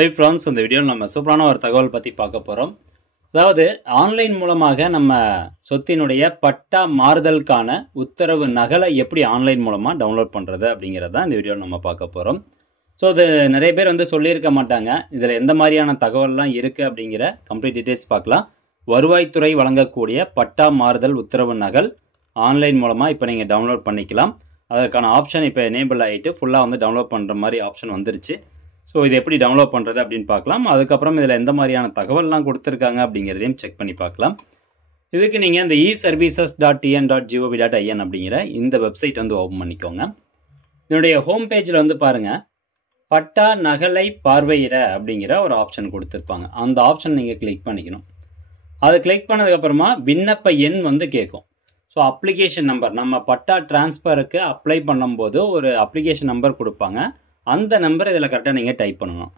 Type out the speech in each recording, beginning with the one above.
Hey friends, இந்த வீடியோவில் நம்ம சூப்பரான ஒரு தகவல் பற்றி பார்க்க போகிறோம். அதாவது ஆன்லைன் மூலமாக நம்ம சொத்தினுடைய பட்டா மாறுதலுக்கான உத்தரவு நகலை எப்படி ஆன்லைன் மூலமாக டவுன்லோட் பண்ணுறது அப்படிங்கிறத இந்த வீடியோவில் நம்ம பார்க்க போகிறோம். ஸோ இது நிறைய பேர் சொல்லியிருக்க மாட்டாங்க, இதில் எந்த மாதிரியான தகவல்லாம் இருக்குது அப்படிங்கிற கம்ப்ளீட் டீட்டெயில்ஸ் பார்க்கலாம். வருவாய்த்துறை வழங்கக்கூடிய பட்டா மாறுதல் உத்தரவு நகல் ஆன்லைன் மூலமாக இப்போ நீங்கள் டவுன்லோட் பண்ணிக்கலாம். அதற்கான ஆப்ஷன் இப்போ எனேபிள் ஆகிட்டு ஃபுல்லாக டவுன்லோட் பண்ணுற மாதிரி ஆப்ஷன் வந்துருச்சு. ஸோ இது எப்படி டவுன்லோட் பண்ணுறது அப்படின்னு பார்க்கலாம். அதுக்கப்புறம் இதில் எந்த மாதிரியான தகவல்லாம் கொடுத்துருக்காங்க அப்படிங்கிறதையும் செக் பண்ணி பார்க்கலாம். இதுக்கு நீங்கள் இந்த eservices.tn.gov.in அப்படிங்கிற இந்த வெப்சைட் ஓப்பன் பண்ணிக்கோங்க. இதனுடைய ஹோம் பேஜில் பாருங்கள், பட்டா நகலை பார்வையிட அப்படிங்கிற ஒரு ஆப்ஷன் கொடுத்துருப்பாங்க. அந்த ஆப்ஷன் நீங்கள் கிளிக் பண்ணிக்கணும். அதை கிளிக் பண்ணதுக்கப்புறமா விண்ணப்ப எண் கேட்கும். ஸோ அப்ளிகேஷன் நம்பர், நம்ம பட்டா டிரான்ஸ்ஃபருக்கு அப்ளை பண்ணும்போது ஒரு அப்ளிகேஷன் நம்பர் கொடுப்பாங்க. அந்த நம்பர் இதில் கரெக்டாக நீங்கள் டைப் பண்ணணும்.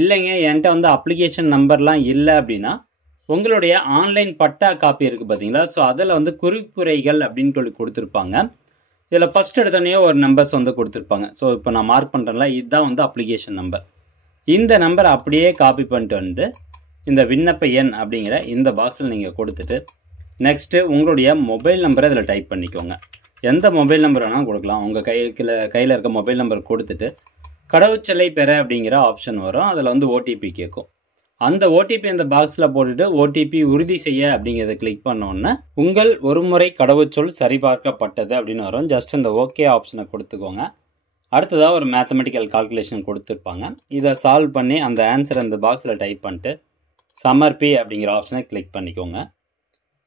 இல்லைங்க என்கிட்ட அப்ளிகேஷன் நம்பர்லாம் இல்லை அப்படின்னா உங்களுடைய ஆன்லைன் பட்டா காப்பி இருக்குது பார்த்தீங்களா, ஸோ அதில் குறிப்புரைகள் அப்படின்னு சொல்லி கொடுத்துருப்பாங்க. இதில் ஃபஸ்ட் எடுத்தோடனே ஒரு நம்பர்ஸ் கொடுத்துருப்பாங்க. ஸோ இப்போ நான் மார்க் பண்ணுறேன்ல, இதுதான் அப்ளிகேஷன் நம்பர். இந்த நம்பரை அப்படியே காப்பி பண்ணிட்டு இந்த விண்ணப்ப எண் அப்படிங்கிற இந்த பாக்ஸில் நீங்கள் கொடுத்துட்டு நெக்ஸ்ட்டு உங்களுடைய மொபைல் நம்பரை இதில் டைப் பண்ணிக்கோங்க. எந்த மொபைல் நம்பர் வேணாலும் கொடுக்கலாம். உங்கள் கையில் இருக்க மொபைல் நம்பர் கொடுத்துட்டு கடவுச்சொல்லை பெற அப்படிங்கிற ஆப்ஷன் வரும். அதில் ஓடிபி கேட்கும். அந்த ஓடிபி அந்த பாக்ஸில் போட்டுட்டு ஓடிபி உறுதி செய்ய அப்படிங்கிறத கிளிக் பண்ணோன்னே உங்கள் ஒருமுறை கடவுச்சொல் சரிபார்க்கப்பட்டது அப்படின்னு வரும். ஜஸ்ட் இந்த ஓகே ஆப்ஷனை கொடுத்துக்கோங்க. அடுத்ததாக ஒரு மேத்தமெட்டிக்கல் கால்குலேஷன் கொடுத்துருப்பாங்க. இதை சால்வ் பண்ணி அந்த ஆன்சரை அந்த பாக்ஸில் டைப் பண்ணிட்டு சமர்ப்பி அப்படிங்கிற ஆப்ஷனை கிளிக் பண்ணிக்கோங்க.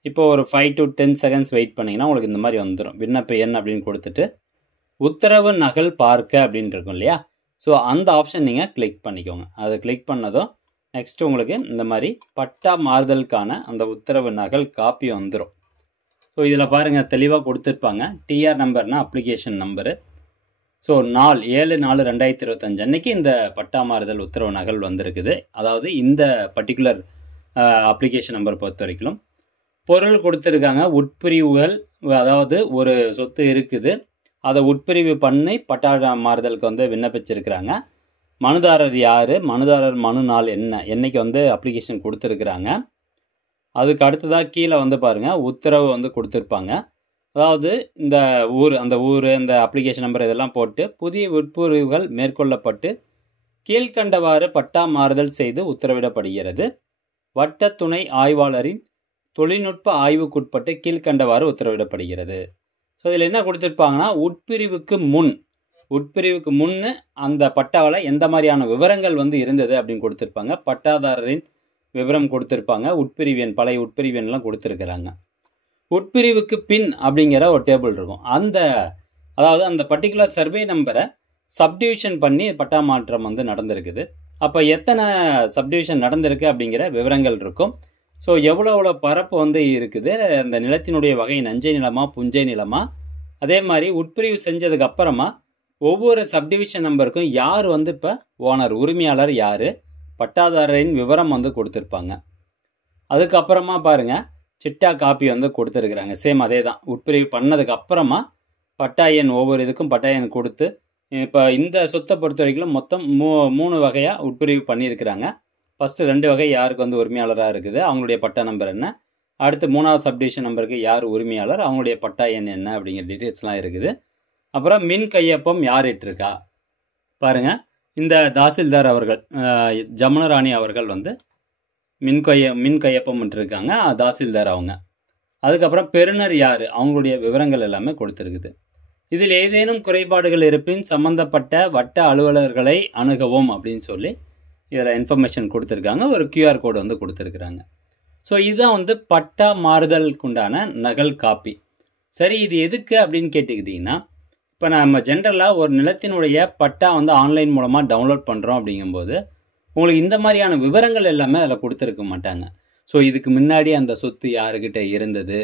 இப்போ ஒரு 5 to 10 செகண்ட்ஸ் வெயிட் பண்ணிங்கன்னா உங்களுக்கு இந்த மாதிரி வந்துடும். விண்ணப்ப எண் அப்படின்னு கொடுத்துட்டு உத்தரவு நகல் பார்க்க அப்படின்னு இருக்கும் இல்லையா, ஸோ அந்த ஆப்ஷன் நீங்கள் கிளிக் பண்ணிக்கோங்க. அதை கிளிக் பண்ணதும் நெக்ஸ்ட்டு உங்களுக்கு இந்த மாதிரி பட்டா மாறுதலுக்கான அந்த உத்தரவு நகல் காப்பி வந்துடும். ஸோ இதில் பாருங்கள், தெளிவாக கொடுத்துருப்பாங்க. டிஆர் நம்பர்னா அப்ளிகேஷன் நம்பரு. ஸோ 7/4/2025 அன்னைக்கு இந்த பட்டா மாறுதல் உத்தரவு நகல் வந்திருக்குது. அதாவது இந்த பர்டிகுலர் அப்ளிகேஷன் நம்பர் பொறுத்த வரைக்கும் பொருள் கொடுத்துருக்காங்க. உட்பிரிவுகள், அதாவது ஒரு சொத்து இருக்குது, அதை உட்பிரிவு பண்ணி பட்டா மாறுதலுக்கு விண்ணப்பிச்சிருக்கிறாங்க. மனுதாரர் யார், மனுதாரர் மனு நாள் என்ன, என்னைக்கு அப்ளிகேஷன் கொடுத்துருக்குறாங்க. அதுக்கு அடுத்ததாக கீழே பாருங்கள் உத்தரவு கொடுத்துருப்பாங்க. அதாவது இந்த ஊர், அந்த ஊர், இந்த அப்ளிகேஷன் நம்பர் இதெல்லாம் போட்டு புதிய உட்பிரிவுகள் மேற்கொள்ளப்பட்டு கீழ்கண்டவாறு பட்டா மாறுதல் செய்து உத்தரவிடப்படுகிறது. வட்ட துணை ஆய்வாளரின் தொழில்நுட்ப ஆய்வுக்குட்பட்டு கீழ்கண்டவாறு உத்தரவிடப்படுகிறது. ஸோ இதில் என்ன கொடுத்துருப்பாங்கன்னா, உட்பிரிவுக்கு முன்னு அந்த பட்டாவில் எந்த மாதிரியான விவரங்கள் இருந்தது அப்படின்னு கொடுத்துருப்பாங்க. பட்டாதாரரின் விவரம் கொடுத்துருப்பாங்க. உட்பிரிவு எண், பழைய உட்பிரிவு எண்லாம் கொடுத்துருக்குறாங்க. உட்பிரிவுக்கு பின் அப்படிங்கிற ஒரு டேபிள் இருக்கும். அதாவது அந்த பர்டிகுலர் சர்வே நம்பரை சப்டிவிஷன் பண்ணி பட்டா மாற்றம் நடந்திருக்குது. அப்போ எத்தனை சப்டிவிஷன் நடந்திருக்கு அப்படிங்கிற விவரங்கள் இருக்கும். ஸோ எவ்வளோ பரப்பு இருக்குது, அந்த நிலத்தினுடைய வகை நஞ்சை நிலமா புஞ்சை நிலமா, அதே மாதிரி உட்பிரிவு செஞ்சதுக்கு அப்புறமா ஒவ்வொரு சப்டிவிஷன் நம்பருக்கும் யார் இப்போ ஓனர், உரிமையாளர் யார், பட்டாதாரரின் விவரம் கொடுத்துருப்பாங்க. அதுக்கப்புறமா பாருங்கள் சிட்டா காப்பி கொடுத்துருக்குறாங்க. சேம் அதே தான். உட்பிரிவு பண்ணதுக்கு அப்புறமா பட்டா எண், ஒவ்வொரு இதுக்கும் பட்டா எண் கொடுத்து, இப்போ இந்த சொத்தை பொறுத்த வரைக்கும் மொத்தம் 3 வகையாக உட்பிரிவு பண்ணியிருக்கிறாங்க. ஃபஸ்ட்டு 2 வகை யாருக்கு உரிமையாளராக இருக்குது, அவங்களுடைய பட்டா நம்பர் என்ன, அடுத்து 3வது சப்டிவிஷன் நம்பருக்கு யார் உரிமையாளர், அவங்களுடைய பட்டா எண் என்ன அப்படிங்கிற டீட்டெயில்ஸ்லாம் இருக்குது. அப்புறம் மின் கையொப்பம் யார் இட்டிருக்கா பாருங்கள். இந்த தாசில்தார் அவர்கள், ஜமுனராணி அவர்கள் மின் கையொப்பம் இட்டிருக்காங்க, தாசில்தார் அவங்க. அதுக்கப்புறம் பெறுநர் யார், அவங்களுடைய விவரங்கள் எல்லாமே கொடுத்துருக்குது. இதில் ஏதேனும் குறைபாடுகள் இருப்பின் சம்பந்தப்பட்ட வட்ட அலுவலர்களை அணுகவும் அப்படின்னு சொல்லி இதில் இன்ஃபர்மேஷன் கொடுத்துருக்காங்க. ஒரு QR கோடு கொடுத்துருக்குறாங்க. ஸோ இதுதான் பட்டா மாறுதலுக்குண்டான நகல் காப்பி. சரி, இது எதுக்கு அப்படின்னு கேட்டுக்கிட்டிங்கன்னா, இப்போ நம்ம ஜென்ரலாக ஒரு நிலத்தினுடைய பட்டா ஆன்லைன் மூலமாக டவுன்லோட் பண்ணுறோம் அப்படிங்கும்போது உங்களுக்கு இந்த மாதிரியான விவரங்கள் எல்லாமே அதில் கொடுத்துருக்க மாட்டாங்க. ஸோ இதுக்கு முன்னாடி அந்த சொத்து யாருக்கிட்ட இருந்தது,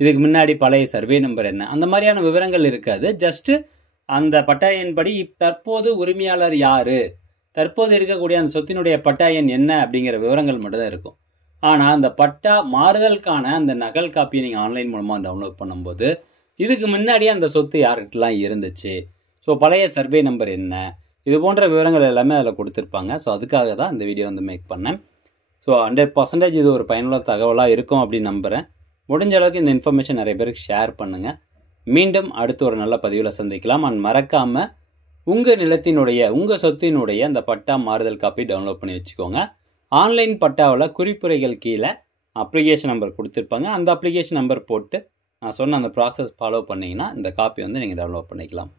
இதுக்கு முன்னாடி பழைய சர்வே நம்பர் என்ன, அந்த மாதிரியான விவரங்கள் இருக்காது. ஜஸ்ட்டு அந்த பட்டா எண்படி தற்போது உரிமையாளர் யார், தற்போது இருக்கக்கூடிய அந்த சொத்தினுடைய பட்டா எண் என்ன அப்படிங்கிற விவரங்கள் மட்டும்தான் இருக்கும். ஆனால் அந்த பட்டா மாறுதலுக்கான அந்த நகல் காப்பியை நீங்கள் ஆன்லைன் மூலமாக டவுன்லோட் பண்ணும்போது இதுக்கு முன்னாடியே அந்த சொத்து யார்கிட்டலாம் இருந்துச்சு, ஸோ பழைய சர்வே நம்பர் என்ன, இது போன்ற விவரங்கள் எல்லாமே அதில் கொடுத்துருப்பாங்க. ஸோ அதுக்காக தான் இந்த வீடியோ வந்து மேக் பண்ணேன். ஸோ 100% இது ஒரு பயனுள்ள தகவலாக இருக்கும் அப்படின்னு நம்புகிறேன். முடிஞ்ச அளவுக்கு இந்த இன்ஃபர்மேஷன் நிறைய பேருக்கு ஷேர் பண்ணுங்கள். மீண்டும் அடுத்து ஒரு நல்ல பதிவில் சந்திக்கலாம். அண்ட் மறக்காமல் உங்கள் நிலத்தினுடைய உங்கள் சொத்தினுடைய அந்த பட்டா மாறுதல் காப்பி டவுன்லோட் பண்ணி வச்சுக்கோங்க. ஆன்லைன் பட்டாவில் குறிப்புரைகள் கீழே அப்ளிகேஷன் நம்பர் கொடுத்துருப்பாங்க. அந்த அப்ளிகேஷன் நம்பர் போட்டு நான் சொன்ன அந்த ப்ராசஸ் ஃபாலோ பண்ணிங்கன்னா இந்த காப்பி வந்து நீங்கள் டவுன்லோட் பண்ணிக்கலாம்.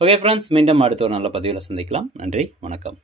ஓகே ஃப்ரெண்ட்ஸ், மீண்டும் அடுத்த ஒரு நல்ல பதிவில் சந்திக்கலாம். நன்றி, வணக்கம்.